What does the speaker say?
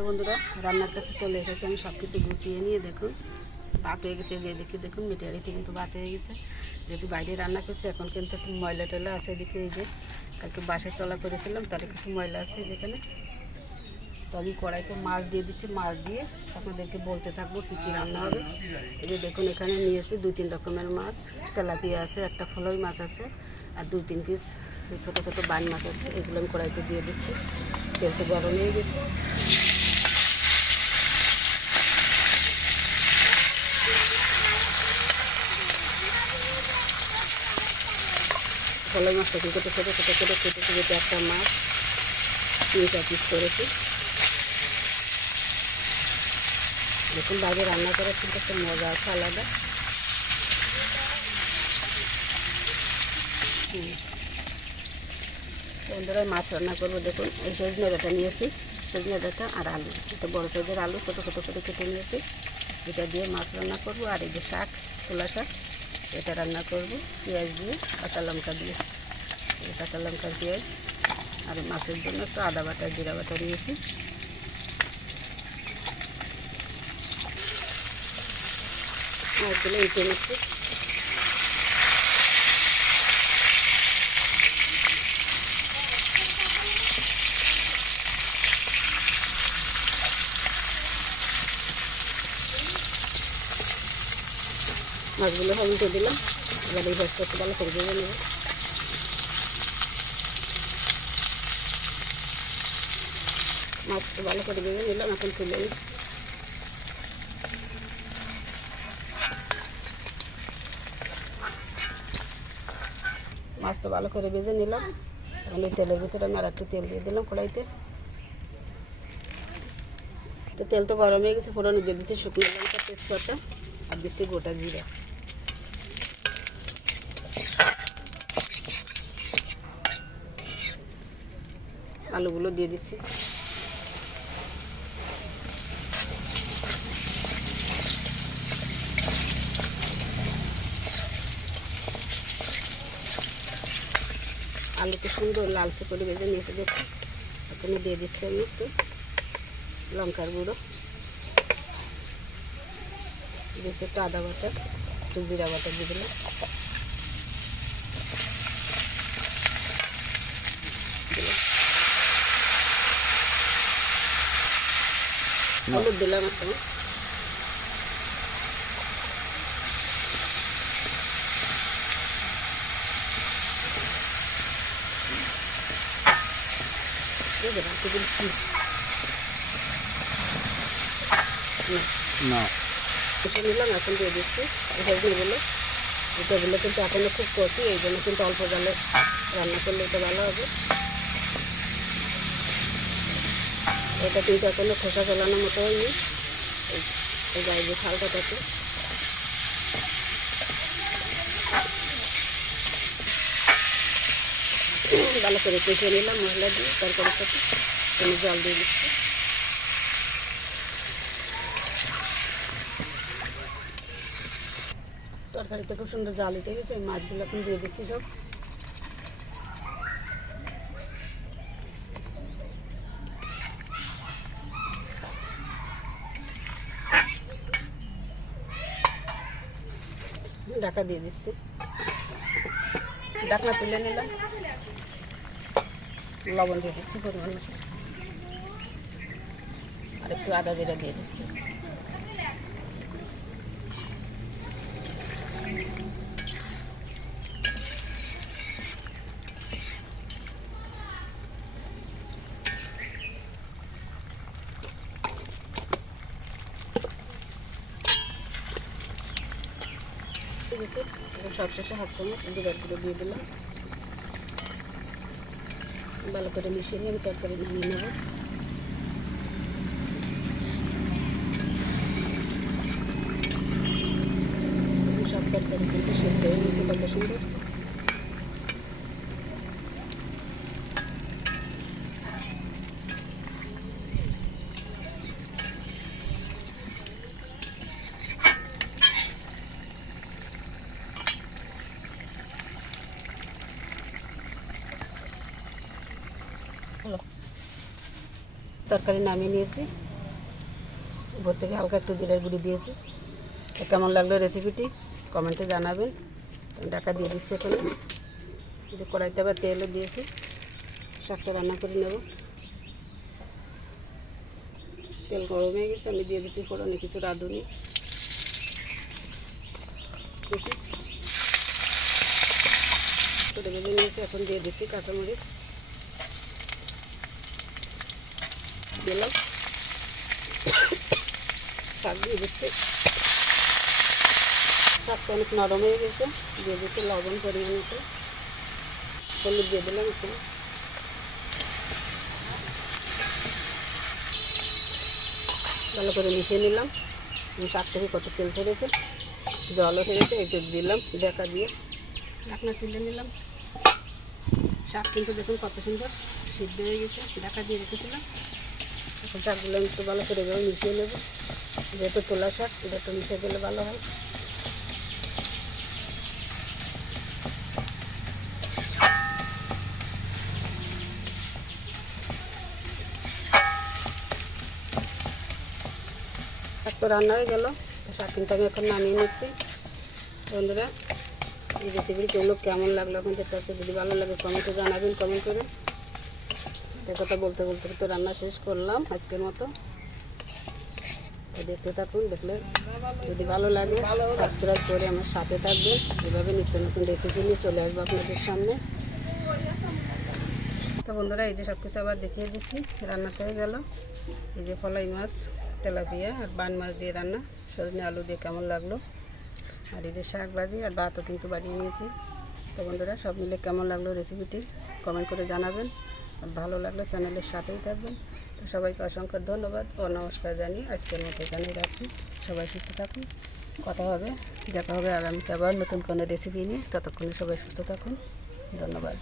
তো বন্ধুরা, রান্নার কাছে চলে এসেছে। আমি সব কিছু গুছিয়ে নিয়ে দেখুন ভাত হয়ে গেছে। যে দেখি দেখুন মিটারিতে কিন্তু ভাত হয়ে গেছে। যেহেতু বাইরে রান্না করছে এখন কিন্তু একটু ময়লা টয়লা আছে। এদিকে এই যে কালকে বাসে চলা করেছিলাম, তার কিছু ময়লা আছে যেখানে। তো আমি কড়াইতে মাছ দিয়ে দিচ্ছি। মাছ দিয়ে আপনাদেরকে বলতে থাকবো কী কী রান্না হবে। এই যে দেখুন এখানে নিয়েছি 2-3 রকমের মাছ। তেলাপিয়া আছে, একটা ফলই মাছ আছে, আর 2-3 পিস ছোটো ছোটো বাইন মাছ আছে। এগুলো আমি কড়াইতে দিয়ে দিচ্ছি। তেল তো গরম হয়ে গেছে। ফলই মাছটা কিন্তু ছোটো ছোটো করে কেটেছি, যেটা একটা মাছ 3-4 পিস করেছি। দেখুন বাইরে রান্না করার কিন্তু একটা মজা আছে আলাদা। বন্ধুরা মাছ রান্না করবো। দেখুন এই সজনে ডাঁটা নিয়েছি, সজনে ডাঁটা আর আলু, এটা বড়ো সাইজের আলু ছোটো ছোটো করে কেটে নিয়েছি। এটা দিয়ে মাছ রান্না করব। আর এই যে শাক, ছোলা শাক, এটা রান্না করব পেঁয়াজ দিয়ে, কাঁচা লঙ্কা দিয়ে। কাঁচা লঙ্কা, পেঁয়াজ আর মাছের জন্য একটু আদা বাটা জিরা বাটা নিয়েছি। মাছগুলো উঠে নিচ্ছি। মাছগুলো সব উঠে দিলাম। এবার এই ভাজটা একটু ভালো করে ভেজে নেব। মাছটা ভালো করে ভেজে নিলাম, এখন তুলে নিচ্ছি। মাছটা ভালো করে ভেজে নিলাম। এখন এই তেলের ভিতরে আমি আর একটু তেল দিয়ে দিলাম কড়াইতে। তো তেল তো গরম হয়ে গেছে। ফোড়নে দিয়ে দিচ্ছি শুকনো লঙ্কা, তেজপাতা আর দিচ্ছি গোটা জিরা। আলুগুলো দিয়ে দিচ্ছি। আলুকে সুন্দর লালচে করে ভেজে নিয়েছে দেখুন। এখানে দিয়ে দিচ্ছি আমি একটু লঙ্কার গুঁড়ো, দিচ্ছি একটু আদা বাটা, একটু জিরা বাটা দিয়ে দিলাম। হলুদ দিলাম 1 চামচ। নিলাম, এখন দিয়ে দিচ্ছি সবজিগুলো। এগুলো কিন্তু এখনো খুব কষি, এই জন্য কিন্তু অল্প জালে রান্না করলে এটা ভালো হবে। এটা কিন্তু এখনো খোসা ফেলানোর মতো হয়নি। এই গায়ে যে ছালটা থাকে ভালো করে কষিয়ে নিলাম মশলা দিয়ে। তরকারির সাথে আমি জল দিয়ে দিচ্ছি। তরকারিতে খুব সুন্দর জাল উঠে গেছে। এই মাছগুলো এখন দিয়ে দিচ্ছি সব। ঢাকা দিয়ে দিচ্ছি। ঢাকা তুলে নিলাম। লবণ দিয়ে দিচ্ছি পরিমাণ মতো, আর একটু আদা জিরা দিয়ে দিচ্ছি। এবং সবশেষে 1/2 চামচ জিরার গুঁড়ো দিয়ে দিলাম। ভালো করে মিশিয়ে নিয়ে আমি তরকারি নামিয়ে নেব। সব তরকারি কিন্তু সেদ্ধ হয়ে গেছে কত সুন্দর। তরকারি নামিয়ে নিয়েছি। উপর থেকে হালকা একটু জিরার গুঁড়ি দিয়েছি। তো কেমন লাগলো রেসিপিটি কমেন্টে জানাবেন। তো ঢাকা দিয়ে দিচ্ছি এখানে। এই যে কড়াইতে আবার তেলও দিয়েছি, শাকটা রান্না করে নেব। তেল গরম হয়ে গেছে, আমি দিয়ে দিচ্ছি ফোড়নে কিছু রাঁধুনি বেশি করে ভেজে নিয়েছি। এখন দিয়ে দিচ্ছি কাঁচামরিচ, দিলাম শাক দিয়ে দিচ্ছি। শাকটা অনেক নরম হয়ে গেছে, দিয়ে দিচ্ছি লবণ পরিমাণ মতো, হলুদ দিয়ে দিলাম একটু, ভালো করে মিশিয়ে নিলাম। শাক থেকে কত তেল ছেড়েছে, জলও ছেড়েছে, একটু দিলাম ঢাকা দিয়ে ঢাকনা তুলে নিলাম। শাক কিন্তু দেখুন কত সুন্দর সিদ্ধ হয়ে গেছে, ঢাকা দিয়ে রেখেছিলাম। এখন শাকগুলো একটু ভালো করে এভাবে মিশিয়ে নেব, যেহেতু তোলা শাক এটা একটু মিশিয়ে দিলে ভালো হয়। শাক তো রান্না হয়ে গেল, শাক কিন্তু আমি এখন নামিয়ে নিচ্ছি। বন্ধুরা, এই রেসিপিগুলো কেমন লাগলো আপনাদের কাছে? যদি ভালো লাগে কমেন্টে জানাবেন, কমেন্ট করে। এ কথা বলতে বলতে তো রান্না শেষ করলাম আজকের মতো। দেখতে থাকুন, দেখলে যদি ভালো লাগে সাবস্ক্রাইব করে আমার সাথে থাকবেন। এভাবে নিত্য নতুন রেসিপি নিয়ে চলে আসবো আপনাদের সামনে। তো বন্ধুরা, এই যে সব কিছু আবার দেখিয়ে দিচ্ছি, রান্নাতে হয়ে গেল। এই যে ফলাই মাছ, তেলাপিয়া আর বান মাছ দিয়ে রান্না, সজনে আলু দিয়ে কেমন লাগলো। আর এই যে শাক ভাজি আর ভাতও কিন্তু বানিয়ে নিয়েছি। তো বন্ধুরা, সব মিলে কেমন লাগলো রেসিপিটি কমেন্ট করে জানাবেন। আর ভালো লাগলে চ্যানেলের সাথেই থাকবেন। তো সবাইকে অসংখ্য ধন্যবাদ ও নমস্কার জানিয়ে আজকের মতো এখানেই রাখছি। সবাই সুস্থ থাকুন, কথা হবে, দেখা হবে আগামীতে আবার নতুন কোনো রেসিপি নিয়ে। ততক্ষণে সবাই সুস্থ থাকুন, ধন্যবাদ।